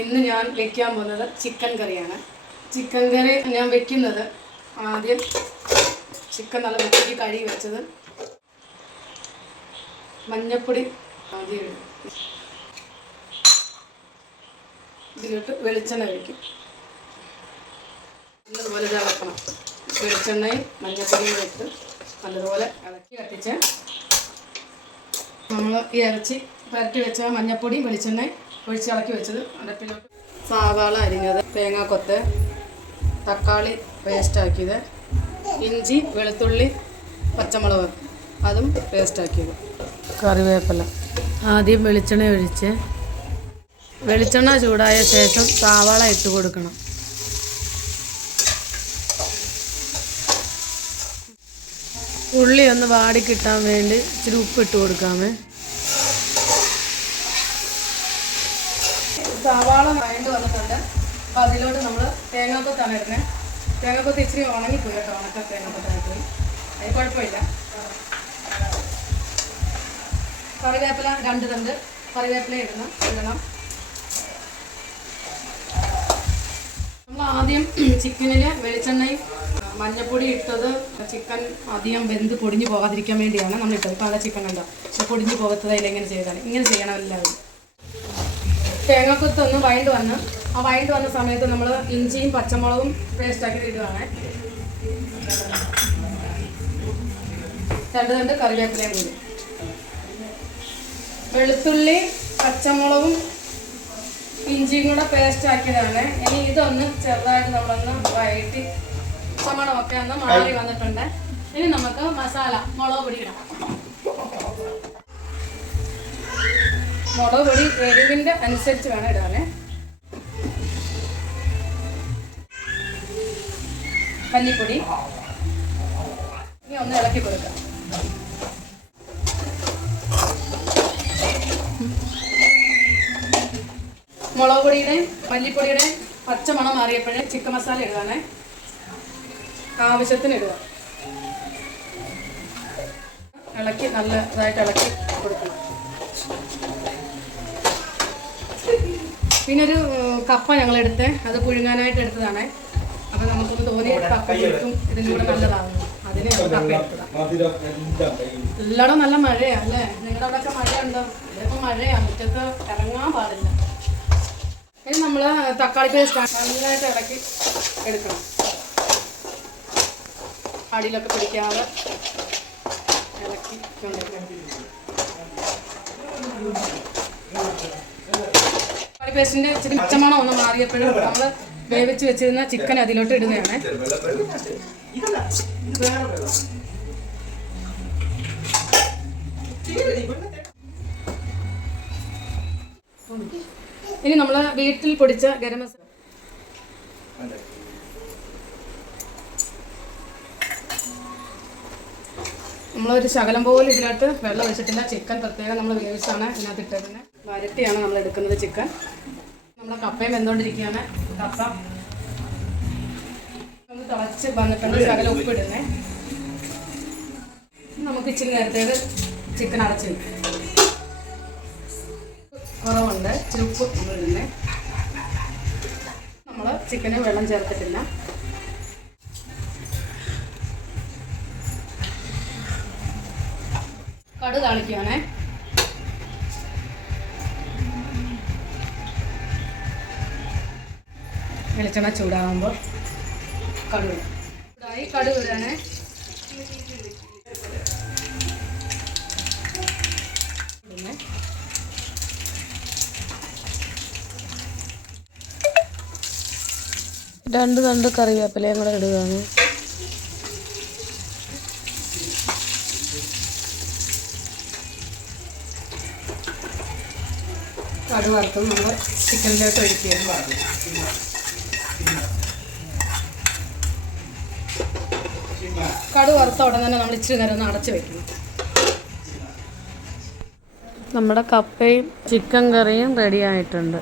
ഇന്ന് ഞാൻ വെക്കാൻ പോകുന്നത് ചിക്കൻ കറിയാണ്. ചിക്കൻ കറി ഞാൻ വെക്കുന്നത് ആദ്യം ചിക്കൻ നല്ല വൃത്തിക്ക് കഴുകി വെച്ചത്, മഞ്ഞൾപ്പൊടി ആദ്യം ഇടും, ഇതിലോട്ട് വെളിച്ചെണ്ണ ഒഴിക്കും. നല്ലതുപോലെ ഇളക്കണം. വെളിച്ചെണ്ണയും മഞ്ഞൾപ്പൊടിയും ഇട്ട് നല്ലതുപോലെ ഇളക്കി കത്തിച്ച് നമ്മൾ ഈ ഇറച്ചി പരട്ടി വെച്ച മഞ്ഞൾപ്പൊടിയും വെളിച്ചെണ്ണയും ഒഴിച്ച് ഇളക്കി വെച്ചത് അടുപ്പിലോട്ട് സവാള അരിഞ്ഞത്, തേങ്ങാക്കൊത്ത്, തക്കാളി പേസ്റ്റാക്കിയത്, ഇഞ്ചി വെളുത്തുള്ളി പച്ചമുളക് അതും പേസ്റ്റാക്കിയത്, കറിവേപ്പില. ആദ്യം വെളിച്ചെണ്ണ ഒഴിച്ച് വെളിച്ചെണ്ണ ചൂടായ ശേഷം സവാള ഇട്ട് കൊടുക്കണം. ഉള്ളി ഒന്ന് വാടി കിട്ടാൻ വേണ്ടി ഇച്ചിരി ഉപ്പിട്ട് കൊടുക്കാമേ. സവാള വഴണ്ട് വന്നിട്ടുണ്ട്. അപ്പോൾ അതിലോട്ട് നമ്മൾ തേങ്ങാക്കൊത്താണ് ഇടുന്നത്. തേങ്ങാക്കൊത്ത് ഇച്ചിരി ഉണങ്ങിപ്പോയി കേട്ടോ, ഉണക്ക തേങ്ങാക്കൊത്തായിപ്പോയി, അത് കുഴപ്പമില്ല. കറിവേപ്പില 2 തണ്ട് കറിവേപ്പില ഇടണം. നമ്മൾ ആദ്യം ചിക്കനിൽ വെളിച്ചെണ്ണയും മഞ്ഞൾപ്പൊടി ഇട്ടത് ചിക്കൻ അധികം വെന്ത് പൊടിഞ്ഞു പോകാതിരിക്കാൻ വേണ്ടിയാണ് നമ്മളിട്ടത്. പല ചിക്കൻ ഉണ്ടോ, പക്ഷെ പൊടിഞ്ഞു പോകത്തതായില്ല. ഇങ്ങനെ ചെയ്താൽ ഇങ്ങനെ ചെയ്യണം എല്ലാവരും. തേങ്ങാക്കൊത്ത് ഒന്ന് വഴണ്ട് വന്ന സമയത്ത് നമ്മൾ ഇഞ്ചിയും പച്ചമുളകും പേസ്റ്റാക്കി ഇടുകയാണ്. 2 തണ്ട് കറിവേപ്പിലയും കൂടി, വെളുത്തുള്ളി പച്ചമുളകും ഇഞ്ചിയും കൂടെ പേസ്റ്റ് ആക്കിയതാണ്. ഇനി ഇതൊന്ന് ചെറുതായിട്ട് നമ്മളൊന്ന് വഴറ്റി ചമണമൊക്കെ ഒന്ന് മാറി വന്നിട്ടുണ്ട്. ഇനി നമുക്ക് മസാല മുളക് പൊടി ഇടാം. മുളക് പൊടി എരിവിൻ്റെ അനുസരിച്ച് വേണം ഇടാനേ. മല്ലിപ്പൊടി ഇനി ഒന്ന് ഇളക്കി കൊടുക്കാം. മുളക് പൊടിയുടെ മല്ലിപ്പൊടിയുടെ പച്ചമണം മാറിയപ്പോഴേ ചിക്കൻ മസാല ഇടുകയാണേ. ആവശ്യത്തിന് ഇടുക. ഇളക്കി നല്ലതായിട്ട് ഇളക്കി കൊടുക്കണം. പിന്നെ ഒരു കപ്പ ഞങ്ങളെടുത്ത്, അത് പുഴുങ്ങാനായിട്ട് എടുത്തതാണ്. അപ്പം നമുക്കൊന്ന് തോന്നി കപ്പ കൊടുക്കും, ഇതിനും കൂടെ നല്ലതാകുന്നു. അതിന് കപ്പ എടുത്തതാണ്. എല്ലായിടും നല്ല മഴയാണ് അല്ലേ? നിങ്ങളുടെ അവിടെയൊക്കെ മഴയുണ്ടോ? ഇതിപ്പോൾ മഴയാണ്, മുറ്റത്ത് ഇറങ്ങാൻ പാടില്ല. ഇനി നമ്മൾ തക്കാളി പേസ്റ്റ് നല്ലതായിട്ട് ഇളക്കി എടുക്കണം. അടിയിലൊക്കെ പിടിക്കാതെ ഇളക്കി തക്കാളി പേസ്റ്റിൻ്റെ ഇച്ചിരി പച്ചമണം ഒന്ന് മാറിയപ്പോഴും നമ്മൾ വേവിച്ച് വെച്ചിരുന്ന ചിക്കൻ അതിലോട്ട് ഇടുകയാണ്. ഇനി നമ്മൾ വീട്ടിൽ പൊടിച്ച ഗരം മസാല, നമ്മളൊരു ശകലം പോലും ഇതിനകത്ത് വെള്ളം ഒഴിച്ചിട്ടില്ല. ചിക്കൻ പ്രത്യേകം നമ്മൾ വേവിച്ചാണ് ഇതിനകത്ത് ഇട്ടേക്കുന്നത്. വരട്ടിയാണ് നമ്മൾ എടുക്കുന്നത് ചിക്കൻ. നമ്മൾ കപ്പയും വെന്തുകൊണ്ടിരിക്കുകയാണ്. കപ്പ ഒന്ന് തിളച്ച് വന്നിട്ടുണ്ട്. ശകലം ഉപ്പിടുന്നേ. നമുക്ക് ഇച്ചിരി നേരത്തേക്ക് ചിക്കൻ അടച്ച് വയ്ക്കും. കുറവുണ്ട്, ഇച്ചിരി ഉപ്പ് ഇടുന്നേ. നമ്മൾ ചിക്കന് വെള്ളം ചേർത്തിട്ടില്ല. കടുക് താളിക്കുകയാണേ. വെളിച്ചെണ്ണ ചൂടാകുമ്പോൾ കടുക് ചൂടായി. കടുക് ഇടാനേ. രണ്ട് തണ്ട് കറിവേപ്പിലയും കൂടെ ഇടുകയാണ്. കടുക് വറുത്തും നമ്മൾ ചിക്കനിലോട്ട് ഒഴിക്കുക. കടുക് വറുത്ത ഉടനെ തന്നെ നമ്മൾ ഇച്ചിരി നേരം ഒന്ന് അടച്ച് വെക്കണം. നമ്മുടെ കപ്പയും ചിക്കൻ കറിയും റെഡി ആയിട്ടുണ്ട്.